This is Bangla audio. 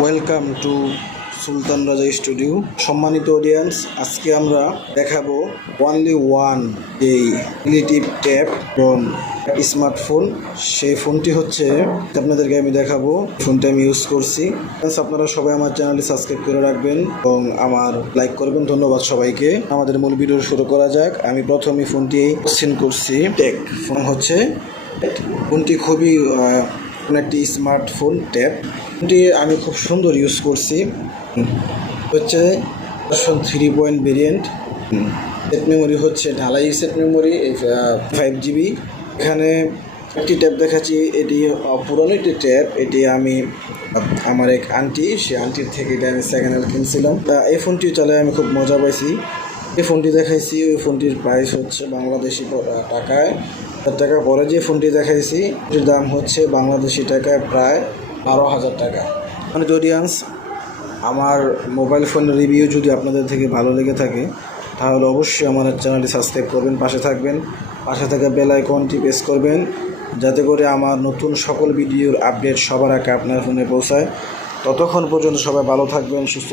ওয়েলকাম টু সুলতান রাজা স্টুডিও। সম্মানিত অডিয়েন্স, আজকে আমরা দেখাবো ওয়ানলি ওয়ান এই রিলেটিভ ট্যাব এবং স্মার্টফোন। সেই ফোনটি হচ্ছে আপনাদেরকে আমি দেখাবো। ফোনটা আমি ইউজ করছি। আপনারা সবাই আমার চ্যানেলটি সাবস্ক্রাইব করে রাখবেন এবং আমার লাইক করবেন। ধন্যবাদ সবাইকে। আমাদের মূল ভিডিও শুরু করা যাক। আমি প্রথমে ফোনটি কোশ্চেন করছি। টেক ফোন হচ্ছে ফোনটি খুবই একটি স্মার্টফোন ট্যাব। ফোনটি আমি খুব সুন্দর ইউজ করছি। হচ্ছে 3 ভেরিয়েন্ট। সেট মেমোরি হচ্ছে ঢালাই সেট মেমোরি 5 GB। এখানে একটি ট্যাব দেখাচ্ছি, এটি পুরনো একটি ট্যাব। এটি আমি আমার এক আন্টি, সে আন্টির থেকে এটা আমি সেকেন্ড হ্যান্ড কিনছিলাম। এই ফোনটি চালায় আমি খুব মজা পাইছি। এই ফোনটি দেখাইছি, ওই ফোনটির প্রাইস হচ্ছে বাংলাদেশি টাকায় টাকা। পরে যে ফোনটি দেখাইছি এটির দাম হচ্ছে বাংলাদেশি টাকায় প্রায় 12,000 টাকা। মানে অডিয়েন্স, আমার মোবাইল ফোনের রিভিউ যদি আপনাদের থেকে ভালো লেগে থাকে তাহলে অবশ্যই আমার চ্যানেলটি সাবস্ক্রাইব করবেন, পাশে থাকবেন, পাশে থাকা বেল আইকনটি প্রেস করবেন যাতে করে আমার নতুন সকল ভিডিওর আপডেট সবার আগে আপনার ফোনে পৌঁছায়। ততক্ষণ পর্যন্ত সবাই ভালো থাকবেন, সুস্থ